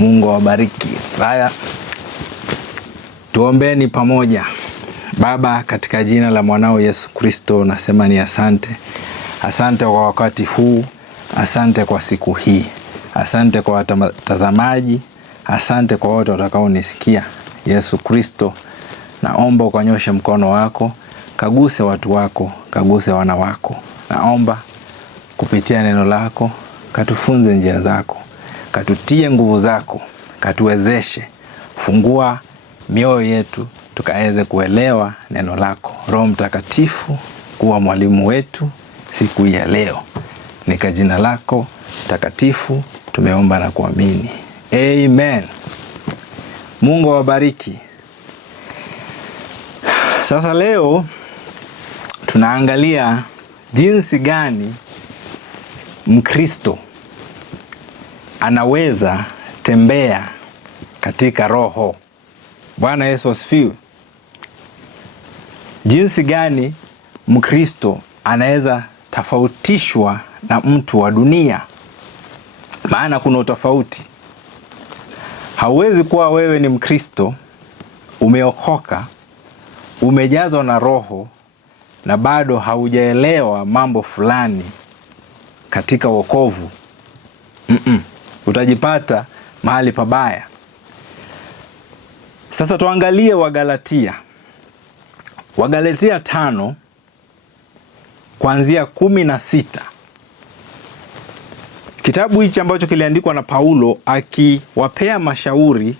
Mungu awabariki. Haya, tuombeni pamoja. Baba, katika jina la mwanao Yesu Kristo, nasema ni asante. Asante kwa wakati huu, asante kwa siku hii, asante kwa watazamaji, asante kwa wote watakaonisikia. Yesu Kristo, naomba ukanyoshe mkono wako, kaguse watu wako, kaguse wana wako. Naomba kupitia neno lako, katufunze njia zako, katutie nguvu zako, katuwezeshe. Fungua mioyo yetu tukaweze kuelewa neno lako. Roho Mtakatifu, kuwa mwalimu wetu siku ya leo. Ni kwa jina lako takatifu tumeomba na kuamini. Amen. Mungu awabariki. Sasa leo tunaangalia jinsi gani Mkristo anaweza tembea katika roho. Bwana Yesu asifiwe. Jinsi gani Mkristo anaweza tofautishwa na mtu wa dunia. Maana kuna utofauti. Hauwezi kuwa wewe ni Mkristo, umeokoka, umejazwa na roho na bado haujaelewa mambo fulani katika wokovu. Utajipata mahali pabaya. Sasa tuangalie Wagalatia. Wagalatia 5 kuanzia 16. Kitabu hichi ambacho kiliandikwa na Paulo akiwapea mashauri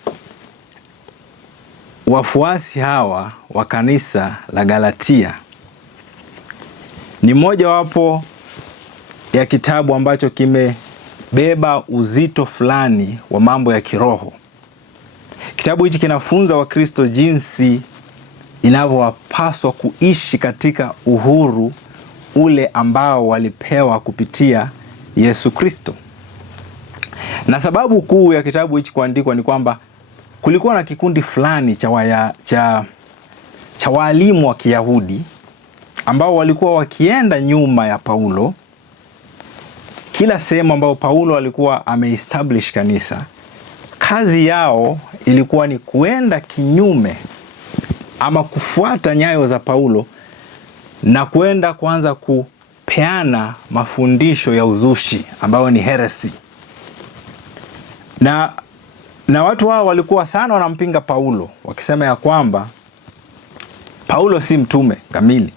wafuasi hawa wa kanisa la Galatia. Ni moja wapo ya kitabu ambacho kimebeba uzito fulani wa mambo ya kiroho. Kitabu hichi kinafunza Wakristo jinsi inavyowapaswa kuishi katika uhuru ule ambao walipewa kupitia Yesu Kristo. Na sababu kuu ya kitabu hichi kuandikwa ni kwamba kulikuwa na kikundi fulani cha walimu wa Kiyahudi ambao walikuwa wakienda nyuma ya Paulo. Kila sehemu ambayo Paulo alikuwa ameestablish kanisa, kazi yao ilikuwa ni kuenda kinyume ama kufuata nyayo za Paulo na kuenda kuanza kupeana mafundisho ya uzushi ambayo ni heresy. Na watu hao walikuwa sana wanampinga Paulo, wakisema ya kwamba Paulo si mtume kamili.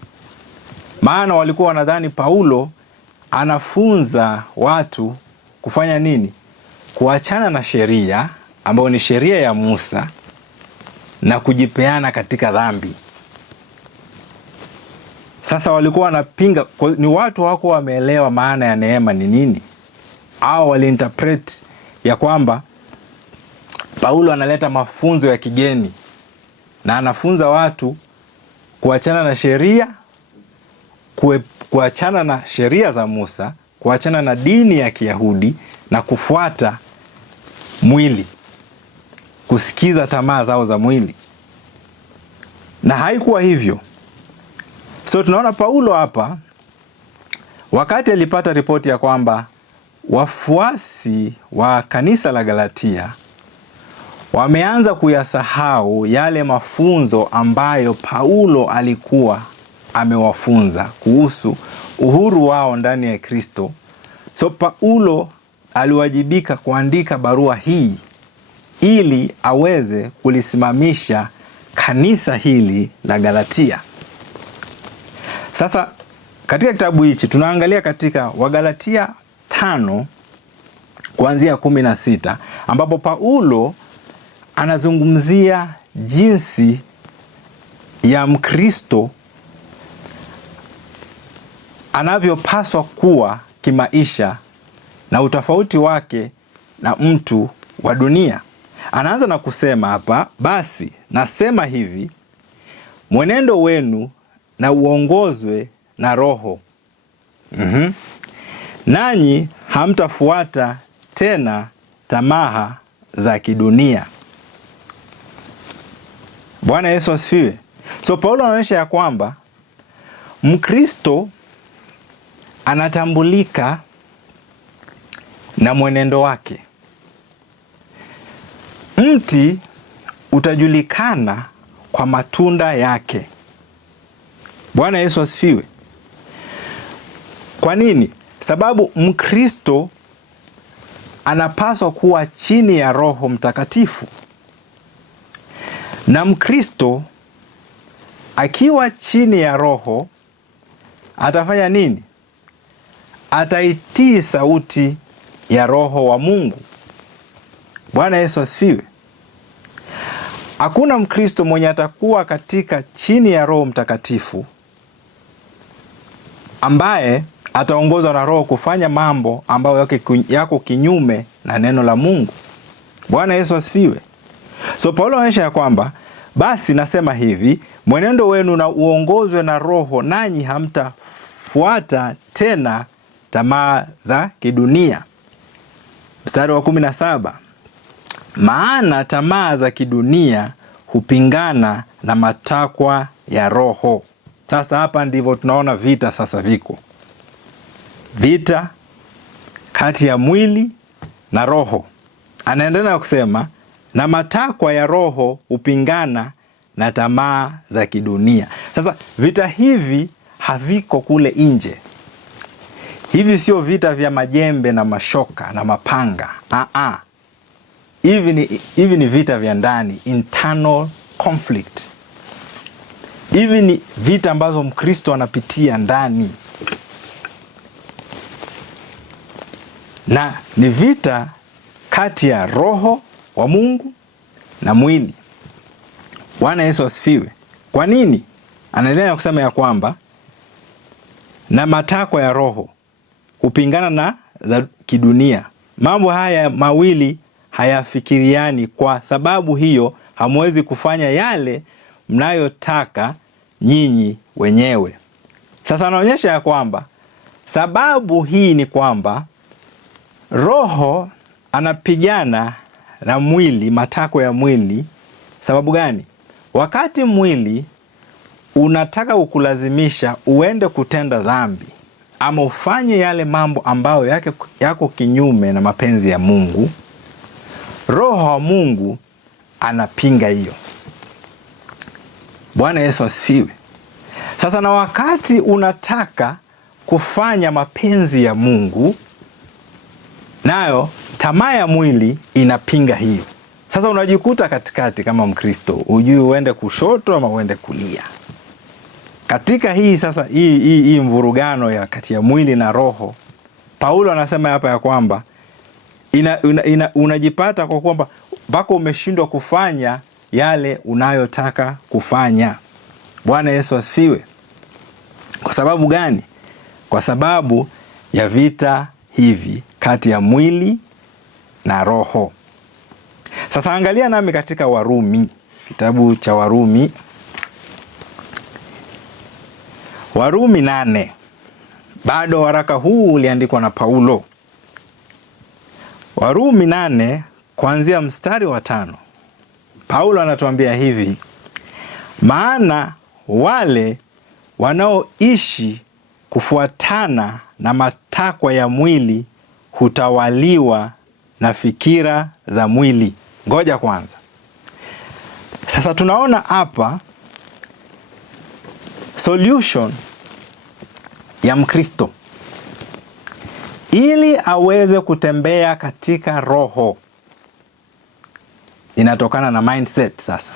Maana walikuwa wanadhani Paulo anafunza watu kufanya nini? Kuachana na sheria ambayo ni sheria ya Musa na kujipeana katika dhambi. Sasa walikuwa wanapinga, ni watu wako wameelewa maana ya neema ni nini. Au waliinterpret ya kwamba Paulo analeta mafunzo ya kigeni na anafunza watu kuachana na sheria, kuachana na sheria za Musa, kuachana na dini ya Kiyahudi na kufuata mwili, kusikiza tamaa zao za mwili. Na haikuwa hivyo. So tunaona Paulo hapa, wakati alipata ripoti ya kwamba wafuasi wa kanisa la Galatia wameanza kuyasahau yale mafunzo ambayo Paulo alikuwa amewafunza kuhusu uhuru wao ndani ya Kristo. So Paulo aliwajibika kuandika barua hii ili aweze kulisimamisha kanisa hili la Galatia. Sasa katika kitabu hichi tunaangalia katika Wagalatia 5 kuanzia 16 ambapo Paulo anazungumzia jinsi ya Mkristo anavyopaswa kuwa kimaisha na utofauti wake na mtu wa dunia. Anaanza na kusema hapa, basi nasema hivi, mwenendo wenu na uongozwe na Roho. Nanyi hamtafuata tena tamaa za kidunia. Bwana Yesu asifiwe. So Paulo anaonyesha ya kwamba Mkristo anatambulika na mwenendo wake. Mti utajulikana kwa matunda yake. Bwana Yesu asifiwe. Kwa nini? Sababu Mkristo anapaswa kuwa chini ya Roho Mtakatifu. Na Mkristo akiwa chini ya Roho atafanya nini? Ataitii sauti ya Roho wa Mungu. Bwana Yesu asifiwe. Hakuna Mkristo mwenye atakuwa katika chini ya Roho Mtakatifu ambaye ataongozwa na Roho kufanya mambo ambayo yako kinyume na neno la Mungu. Bwana Yesu asifiwe. So Paulo anaonyesha ya kwamba basi nasema hivi, mwenendo wenu na uongozwe na Roho, nanyi hamtafuata tena tamaa za kidunia. Mstari wa 17. Maana tamaa za kidunia hupingana na matakwa ya Roho. Sasa hapa ndivyo tunaona vita sasa viko. Vita kati ya mwili na roho. Anaendelea kusema na matakwa ya roho hupingana na tamaa za kidunia. Sasa vita hivi haviko kule nje. Hivi sio vita vya majembe na mashoka na mapanga. Hivi ni vita vya ndani, internal conflict. Hivi ni vita ambazo Mkristo anapitia ndani. Na ni vita kati ya Roho wa Mungu na mwili. Bwana Yesu asifiwe. Kwa nini? Anaendelea kusema ya kwamba na matakwa ya roho hupingana na za kidunia. Mambo haya mawili hayafikiriani, kwa sababu hiyo hamwezi kufanya yale mnayotaka nyinyi wenyewe. Sasa anaonyesha ya kwamba sababu hii ni kwamba roho anapigana na mwili, matakwa ya mwili. Sababu gani? Wakati mwili unataka kukulazimisha uende kutenda dhambi ama ufanye yale mambo ambayo yako kinyume na mapenzi ya Mungu, Roho wa Mungu anapinga hiyo. Bwana Yesu asifiwe. Sasa na wakati unataka kufanya mapenzi ya Mungu, nayo tamaa ya mwili inapinga hiyo. Sasa unajikuta katikati kama Mkristo, hujui uende kushoto ama uende kulia. Katika hii sasa hii mvurugano ya kati ya mwili na roho, Paulo anasema hapa ya kwamba unajipata kwa kwamba bako umeshindwa kufanya yale unayotaka kufanya. Bwana Yesu asifiwe. Kwa sababu gani? Kwa sababu ya vita hivi kati ya mwili na roho. Sasa angalia nami katika Warumi, kitabu cha Warumi 8. Bado waraka huu uliandikwa na Paulo. Warumi 8 kuanzia mstari wa 5. Paulo anatuambia hivi: maana wale wanaoishi kufuatana na matakwa ya mwili hutawaliwa na fikira za mwili. Ngoja kwanza. Sasa tunaona hapa solution ya Mkristo ili aweze kutembea katika roho inatokana na mindset. Sasa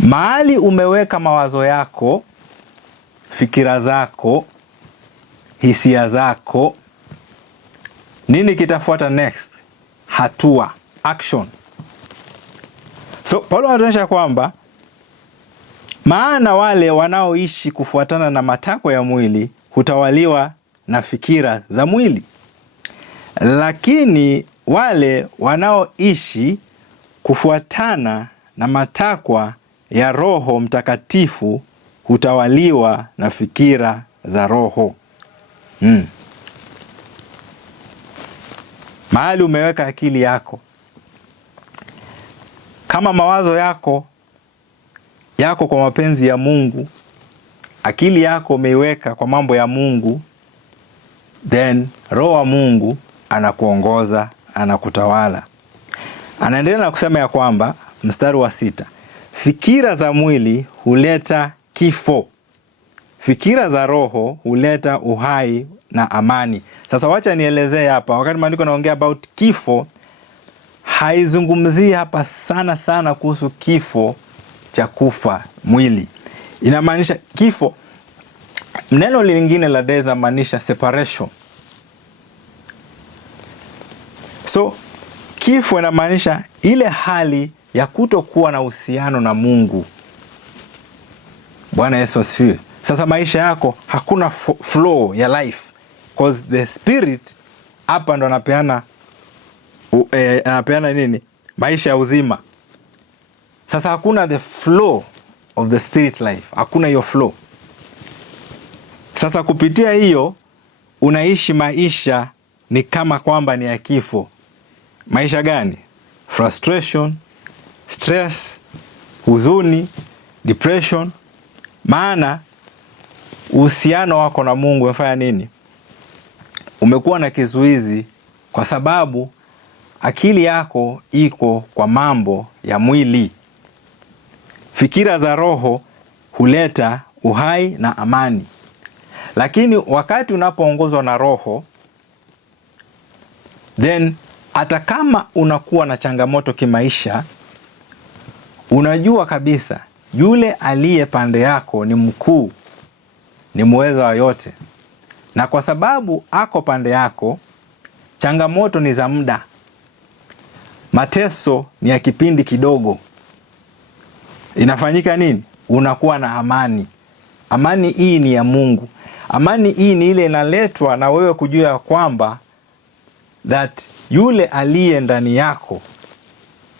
mahali umeweka mawazo yako, fikira zako, hisia zako, nini kitafuata next? Hatua, action. So Paulo anatuonyesha kwamba maana wale wanaoishi kufuatana na matakwa ya mwili hutawaliwa na fikira za mwili, lakini wale wanaoishi kufuatana na matakwa ya Roho Mtakatifu hutawaliwa na fikira za Roho. Mahali umeweka akili yako, kama mawazo yako kwa mapenzi ya Mungu, akili yako umeiweka kwa mambo ya Mungu, then Roho wa Mungu anakuongoza anakutawala. Anaendelea na kusema ya kwamba mstari wa 6, fikira za mwili huleta kifo, fikira za roho huleta uhai na amani. Sasa wacha nielezee hapa, wakati maandiko naongea about kifo, haizungumzii hapa sana sana kuhusu kifo cha kufa mwili. Inamaanisha kifo, neno lingine la death inamaanisha separation. So kifo inamaanisha ile hali ya kutokuwa na uhusiano na Mungu. Bwana Yesu asifiwe. Sasa maisha yako hakuna flow ya life, because the spirit hapa ndo anapeana nini? Maisha ya uzima. Sasa hakuna the flow of the spirit life, hakuna hiyo flow. Sasa kupitia hiyo unaishi maisha ni kama kwamba ni ya kifo. Maisha gani? Frustration, stress, huzuni, depression. Maana uhusiano wako na Mungu umefanya nini? Umekuwa na kizuizi, kwa sababu akili yako iko kwa mambo ya mwili. Fikira za roho huleta uhai na amani. Lakini wakati unapoongozwa na roho, then hata kama unakuwa na changamoto kimaisha, unajua kabisa yule aliye pande yako ni mkuu, ni muweza wa yote. Na kwa sababu ako pande yako, changamoto ni za muda, mateso ni ya kipindi kidogo. Inafanyika nini? Unakuwa na amani. Amani hii ni ya Mungu. Amani hii ni ile inaletwa na wewe kujua ya kwamba that yule aliye ndani yako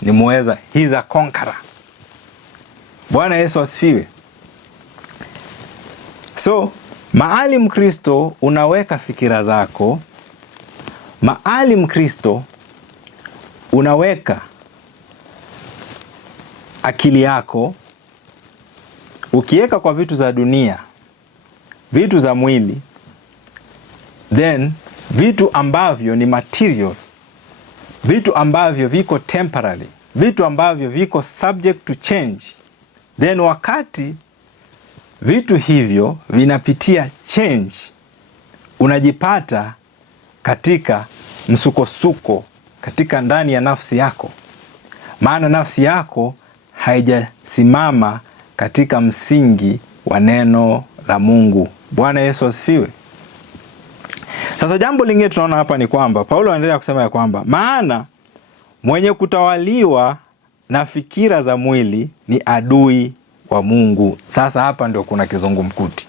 ni muweza. He is a conqueror. Bwana Yesu asifiwe. So mahali Mkristo unaweka fikira zako, mahali Mkristo unaweka akili yako, ukiweka kwa vitu za dunia, vitu za mwili, then vitu ambavyo ni material, vitu ambavyo viko temporary, vitu ambavyo viko subject to change, then wakati vitu hivyo vinapitia change, unajipata katika msukosuko katika ndani ya nafsi yako. Maana nafsi yako haijasimama katika msingi wa neno la Mungu. Bwana Yesu asifiwe. Sasa jambo lingine tunaona hapa ni kwamba Paulo anaendelea kusema ya kwamba maana mwenye kutawaliwa na fikira za mwili ni adui wa Mungu. Sasa hapa ndio kuna kizungumkuti.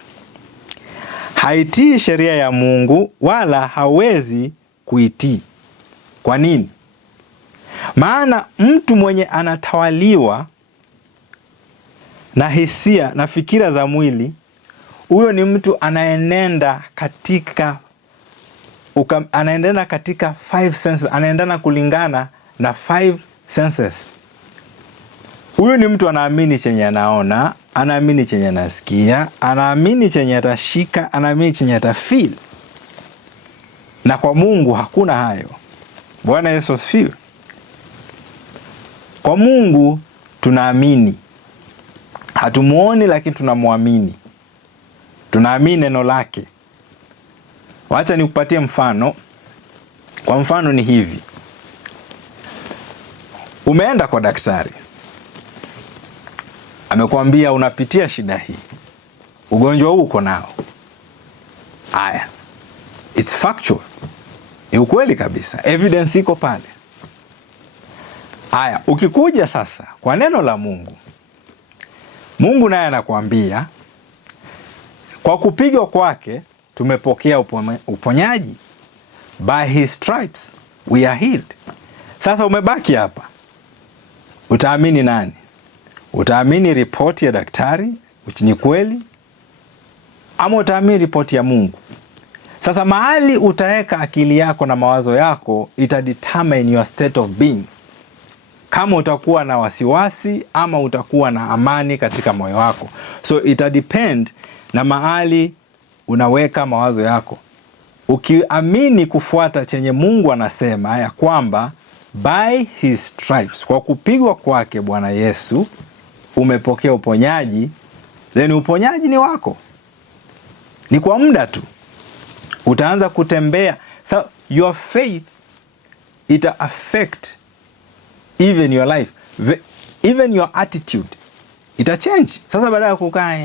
Haitii sheria ya Mungu wala hawezi kuitii. Kwa nini? Maana mtu mwenye anatawaliwa na hisia na fikira za mwili, huyo ni mtu anaenenda katika 5 senses, anaendana kulingana na 5 senses. Huyo ni mtu anaamini chenye anaona, anaamini chenye anasikia, anaamini chenye atashika, anaamini chenye atafeel. Na kwa Mungu hakuna hayo. Bwana Yesu asifiwe. Kwa Mungu tunaamini. Hatumuoni lakini tunamuamini. Tunaamini neno lake. Wacha nikupatie mfano. Kwa mfano ni hivi. Umeenda kwa daktari. Amekuambia unapitia shida hii. Ugonjwa huu uko nao. Aya. It's factual. Ni ukweli kabisa. Evidence iko pale. Aya, ukikuja sasa kwa neno la Mungu. Mungu naye anakuambia kwa kupigwa kwake tumepokea uponyaji. By his stripes we are healed. Sasa umebaki hapa. Utaamini nani? Utaamini ripoti ya daktari, which ni kweli, ama utaamini ripoti ya Mungu? Sasa mahali utaweka akili yako na mawazo yako itadetermine your state of being. Kama utakuwa na wasiwasi ama utakuwa na amani katika moyo wako. So itadepend na mahali unaweka mawazo yako. ukiamini kufuata chenye Mungu anasema ya kwamba by his stripes, kwa kupigwa kwake Bwana Yesu umepokea uponyaji, then uponyaji ni wako, ni kwa muda tu, utaanza kutembea. So your faith ita affect even your life, even your attitude ita change. Sasa baada ya kukaa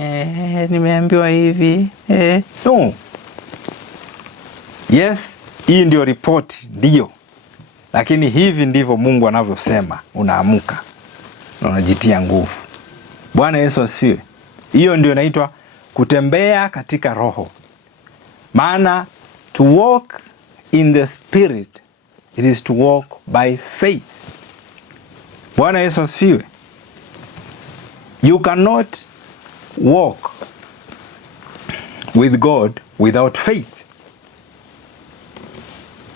nimeambiwa hivi no, yes, hii ndio report, ndio, lakini hivi ndivyo Mungu anavyosema. Unaamuka na unajitia nguvu. Bwana Yesu asifiwe. Hiyo ndio inaitwa kutembea katika roho. Maana to walk in the spirit, it is to walk by faith. Bwana Yesu asifiwe. You cannot walk with God without faith.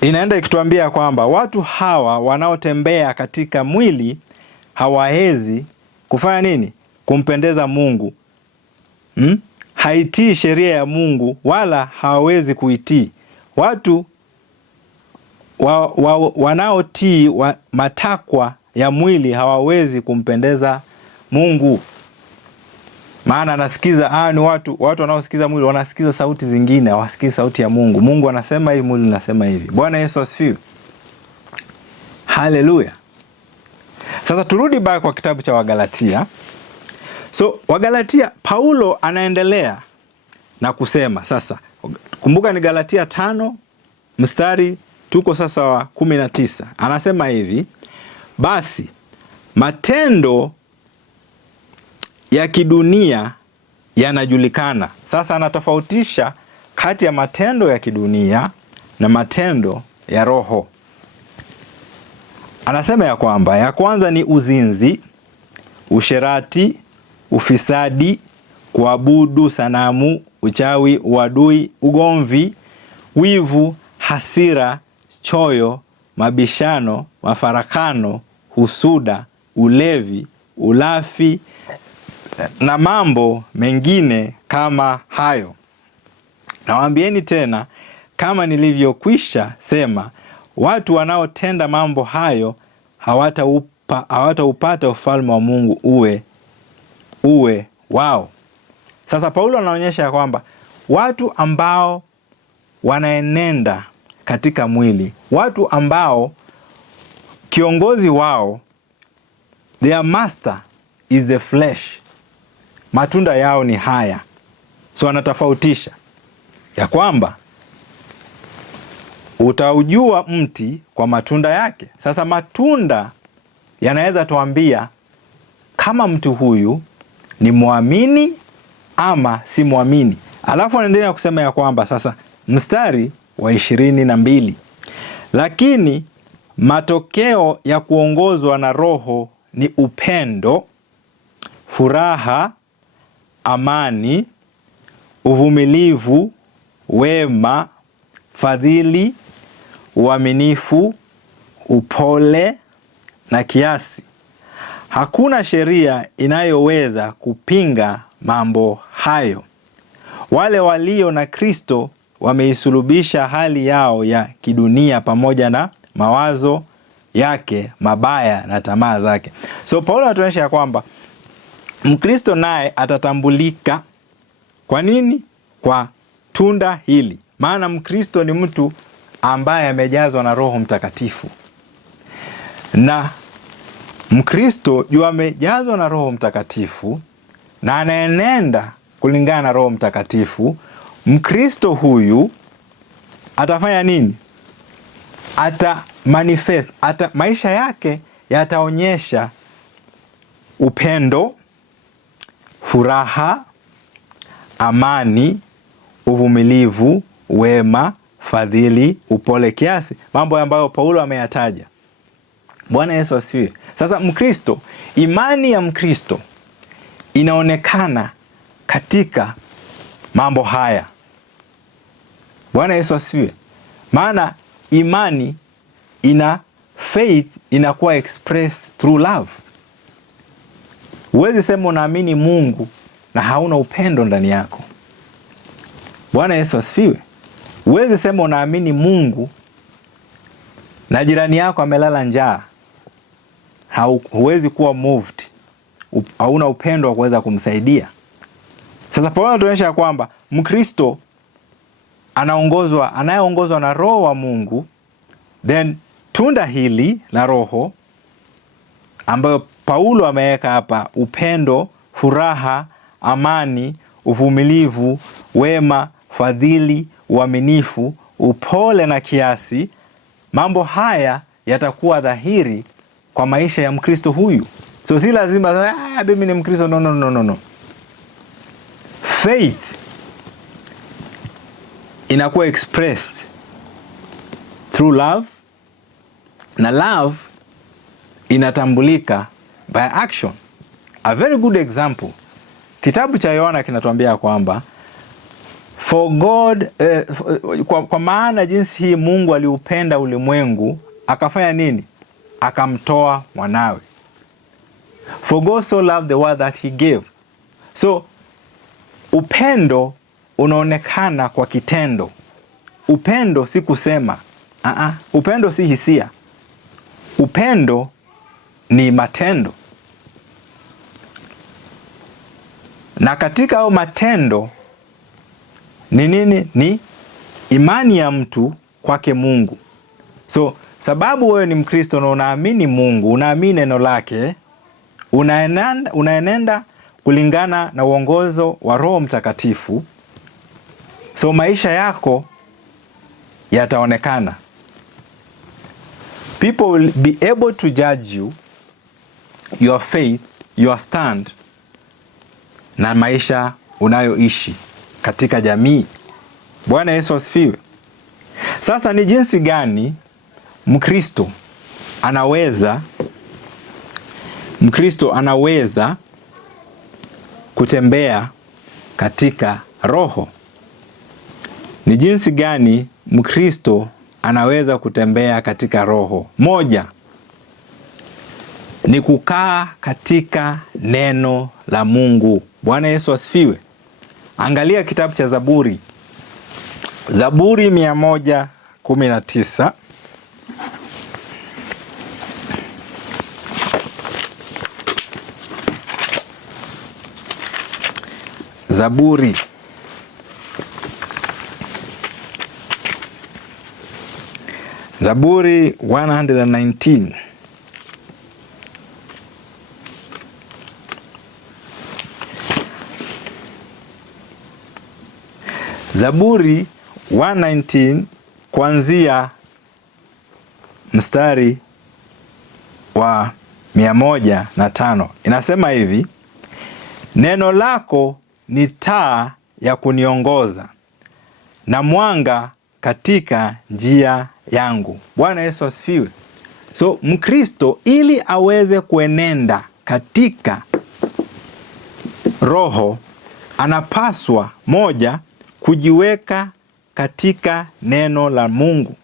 Inaenda ikituambia kwamba watu hawa wanaotembea katika mwili hawawezi kufanya nini? Kumpendeza Mungu. Haitii sheria ya Mungu wala hawawezi kuitii. Watu wanaotii matakwa ya mwili hawawezi kumpendeza Mungu. Maana anasikiza ni watu wanaosikiza mwili wanasikiza sauti zingine, hawasikizi sauti ya Mungu. Mungu anasema hivi, mwili unasema hivi. Bwana Yesu asifiwe. Haleluya. Sasa turudi baya kwa kitabu cha Wagalatia. So Wagalatia, Paulo anaendelea na kusema sasa, kumbuka ni Galatia 5 mstari tuko sasa wa 19. Anasema hivi, basi matendo ya kidunia yanajulikana. Sasa anatofautisha kati ya matendo ya kidunia na matendo ya roho. Anasema ya kwamba ya kwanza ni uzinzi, usherati, ufisadi, kuabudu sanamu, uchawi, uadui, ugomvi, wivu, hasira, choyo, mabishano, mafarakano, husuda, ulevi, ulafi na mambo mengine kama hayo. Nawaambieni tena, kama nilivyokwisha sema, watu wanaotenda mambo hayo hawataupata ufalme wa Mungu uwe wao. Sasa Paulo anaonyesha kwamba watu ambao wanaenenda katika mwili, watu ambao kiongozi wao, their master is the flesh, matunda yao ni haya. So anatofautisha ya kwamba utaujua mti kwa matunda yake. Sasa matunda yanaweza tuambia kama mtu huyu ni muamini ama si muamini. Alafu anaendelea kusema ya kwamba sasa mstari wa 22, lakini matokeo ya kuongozwa na Roho ni upendo, furaha, amani, uvumilivu, wema, fadhili, uaminifu, upole na kiasi. Hakuna sheria inayoweza kupinga mambo hayo. Wale walio na Kristo wameisulubisha hali yao ya kidunia pamoja na mawazo yake mabaya na tamaa zake. So Paulo anatuonyesha ya kwamba Mkristo naye atatambulika. Kwa nini? Kwa tunda hili. Maana Mkristo ni mtu ambaye amejazwa na Roho Mtakatifu. Na Mkristo juu amejazwa na Roho Mtakatifu na anaenenda kulingana na Roho Mtakatifu, Mkristo huyu atafanya nini? Manifest, maisha yake yataonyesha upendo, furaha, amani, uvumilivu, wema, fadhili, upole, kiasi. Mambo ambayo Paulo ameyataja. Bwana Yesu asifiwe. Sasa Mkristo, imani ya Mkristo inaonekana katika mambo haya. Bwana Yesu asifiwe. Maana imani faith inakuwa expressed through love. Huwezi sema unaamini Mungu na hauna upendo ndani yako. Bwana Yesu asifiwe. Huwezi sema unaamini Mungu na jirani yako amelala njaa. Huwezi kuwa moved. Hauna upendo wa kuweza kumsaidia. Sasa Paulo anatuonyesha kwamba Mkristo anayeongozwa na Roho wa Mungu, then tunda hili la Roho ambayo Paulo ameweka hapa: upendo, furaha, amani, uvumilivu, wema, fadhili, uaminifu, upole na kiasi. Mambo haya yatakuwa dhahiri kwa maisha ya Mkristo huyu. So si lazima mimi ni Mkristo. No. Faith inakuwa expressed through love, na love inatambulika by action. A very good example, kitabu cha Yohana kinatuambia kwamba for God, kwa maana jinsi hii Mungu aliupenda ulimwengu akafanya nini? Akamtoa mwanawe. For God so loved the world that he gave. So upendo unaonekana kwa kitendo. Upendo si kusema. Upendo si hisia. Upendo ni matendo. Na katika hao matendo ni nini? Ni imani ya mtu kwake Mungu. So sababu wewe ni Mkristo na unaamini Mungu, unaamini neno lake, unaenenda kulingana na uongozo wa Roho Mtakatifu. So maisha yako yataonekana. People will be able to judge you, your faith, your stand, na maisha unayoishi katika jamii. Bwana Yesu asifiwe. Sasa ni jinsi gani Mkristo anaweza kutembea katika Roho? Ni jinsi gani Mkristo anaweza kutembea katika Roho? Moja ni kukaa katika neno la Mungu. Bwana Yesu asifiwe. Angalia kitabu cha Zaburi. Zaburi 119. Zaburi Zaburi 119. Zaburi 119 kuanzia mstari wa 105 inasema hivi: neno lako ni taa ya kuniongoza na mwanga katika njia yangu. Bwana Yesu asifiwe. So Mkristo ili aweze kuenenda katika Roho anapaswa, moja, kujiweka katika neno la Mungu.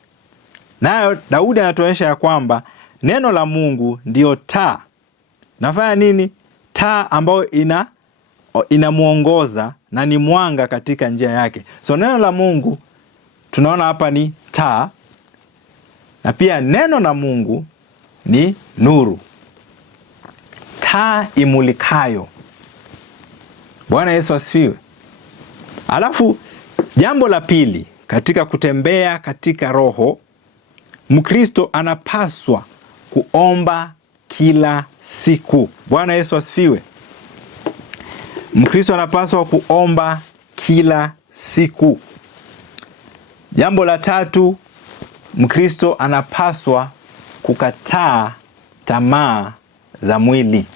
Nayo Daudi anatuonyesha ya kwamba neno la Mungu ndio taa. Nafanya nini? Taa ambayo inamuongoza na ni mwanga katika njia yake. So neno la Mungu tunaona hapa ni taa, na pia neno la Mungu ni nuru, taa imulikayo. Bwana Yesu asifiwe. Alafu jambo la pili, katika kutembea katika Roho, Mkristo anapaswa kuomba kila siku. Bwana Yesu asifiwe. Mkristo anapaswa kuomba kila siku. Jambo la tatu, Mkristo anapaswa kukataa tamaa za mwili.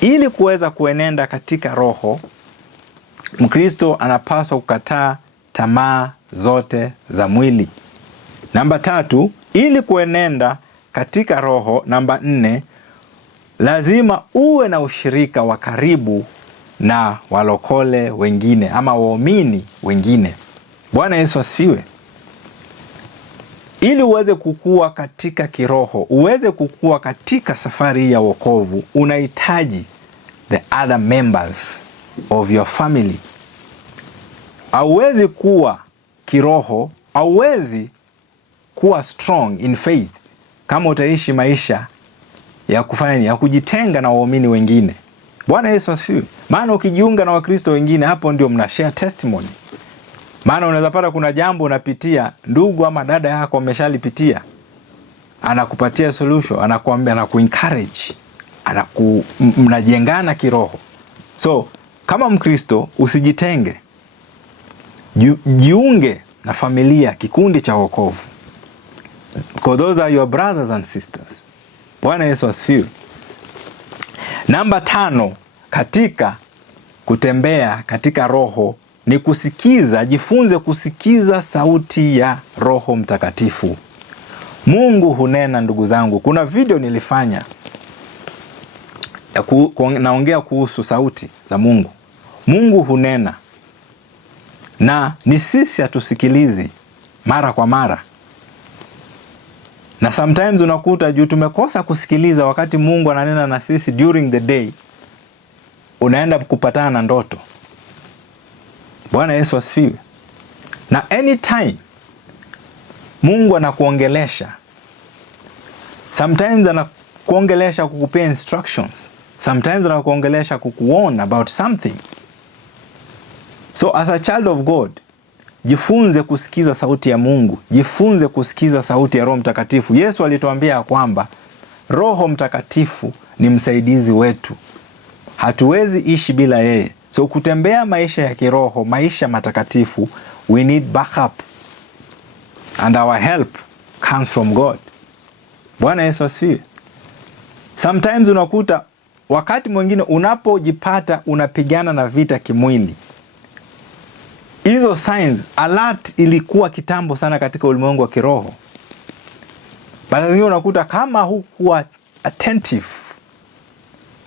Ili kuweza kuenenda katika Roho, Mkristo anapaswa kukataa tamaa zote za mwili. Namba tatu, ili kuenenda katika Roho, namba 4, lazima uwe na ushirika wa karibu na walokole wengine ama waumini wengine. Bwana Yesu asifiwe. Ili uweze kukua katika kiroho, uweze kukua katika safari ya wokovu, unahitaji the other members of your family. Hauwezi kuwa kiroho, hauwezi kuwa strong in faith kama utaishi maisha ya kufanya ya kujitenga na waumini wengine. Bwana Yesu asifiwe. Maana ukijiunga na Wakristo wengine, hapo ndio mna share testimony. Maana unaweza pata kuna jambo unapitia, ndugu ama dada yako ameshalipitia, anakupatia solution, anakuambia, anakuencourage, mnajengana kiroho. So kama Mkristo usijitenge, jiunge na familia, kikundi cha wokovu, because those are your brothers and sisters. Bwana Yesu asifiwe. Namba 5 katika kutembea katika roho ni kusikiza. Jifunze kusikiza sauti ya Roho Mtakatifu. Mungu hunena, ndugu zangu. Kuna video nilifanya naongea kuhusu sauti za Mungu. Mungu hunena na ni sisi hatusikilizi mara kwa mara. Na sometimes unakuta juu tumekosa kusikiliza wakati Mungu ananena na sisi during the day, unaenda kupatana na ndoto. Bwana Yesu asifiwe. Na anytime Mungu anakuongelesha, sometimes anakuongelesha kukupea instructions, sometimes anakuongelesha kukuona about something. So as a child of God, jifunze kusikiza sauti ya Mungu. Jifunze kusikiza sauti ya Roho Mtakatifu. Yesu alituambia kwamba Roho Mtakatifu ni msaidizi wetu. Hatuwezi ishi bila yeye. So kutembea maisha ya kiroho, maisha matakatifu, we need backup. And our help comes from God. Bwana Yesu asifiwe. Sometimes unakuta wakati mwingine unapojipata unapigana na vita kimwili. Hizo signs, alert ilikuwa kitambo sana katika ulimwengu wa kiroho. Baada zingine unakuta kama hukuwa attentive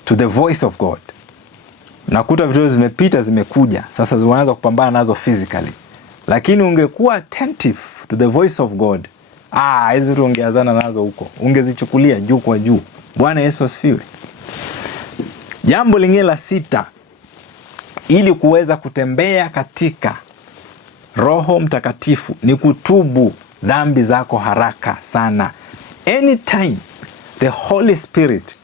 to the voice of God, nakuta vitu zimepita, zimekuja, sasa zinaanza kupambana nazo physically. Lakini ungekuwa attentive to the voice of God, hizi vitu ungeazana nazo huko, ungezichukulia juu kwa juu. Bwana Yesu asifiwe. Jambo lingine la 6, ili kuweza kutembea katika Roho Mtakatifu ni kutubu dhambi zako haraka sana. Anytime the Holy Spirit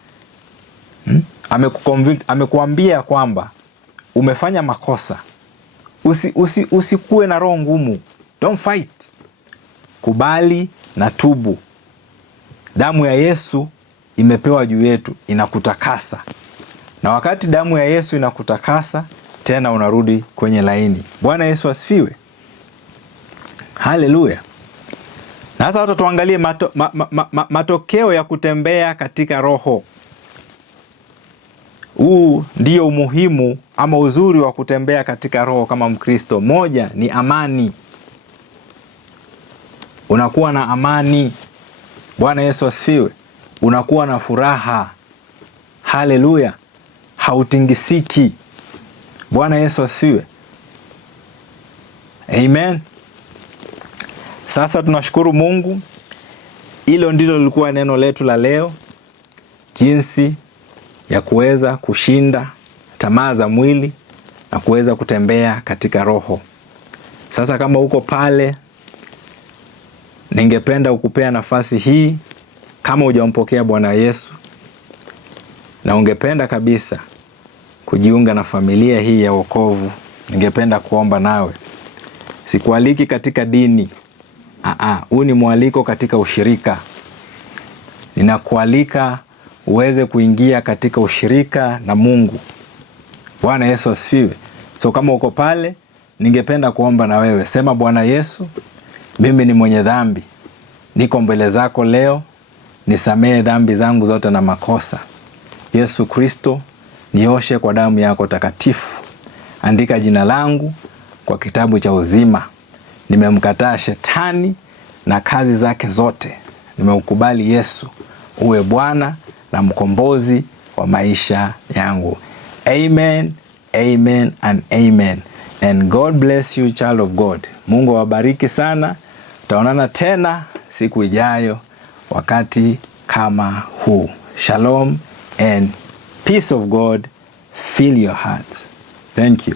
amekuconvict, amekuambia kwamba umefanya makosa, usikuwe na roho ngumu. Don't fight. Kubali na tubu. Damu ya Yesu imepewa juu yetu, inakutakasa. Na wakati damu ya Yesu inakutakasa, tena unarudi kwenye laini. Bwana Yesu asifiwe. Haleluya. Na sasa watu tuangalie matokeo ya kutembea katika roho. Huu ndio umuhimu ama uzuri wa kutembea katika roho kama Mkristo. Moja ni amani. Unakuwa na amani. Bwana Yesu asifiwe. Unakuwa na furaha. Haleluya. Hautingisiki. Bwana Yesu asifiwe. Amen. Sasa tunashukuru Mungu. Hilo ndilo lilikuwa neno letu la leo. Jinsi ya kuweza kushinda tamaa za mwili na kuweza kutembea katika roho. Sasa kama uko pale, ningependa ukupea nafasi hii kama hujampokea Bwana Yesu na ungependa kabisa kujiunga na familia hii ya wokovu, ningependa kuomba nawe. Sikualiki katika dini. Huu ni mwaliko katika ushirika. Ninakualika uweze kuingia katika ushirika na Mungu. Bwana Yesu asifiwe. So kama uko pale, ningependa kuomba na wewe. Sema, Bwana Yesu, mimi ni mwenye dhambi. Niko mbele zako leo, nisamehe dhambi zangu zote na makosa. Yesu Kristo, nioshe kwa damu yako takatifu. Andika jina langu kwa kitabu cha uzima. Nimemkataa shetani na kazi zake zote. Nimeukubali Yesu uwe Bwana na mkombozi wa maisha yangu. Amen, amen and amen. And God bless you, child of God. Mungu awabariki sana. Tutaonana tena siku ijayo wakati kama huu. Shalom and peace of God fill your heart. Thank you.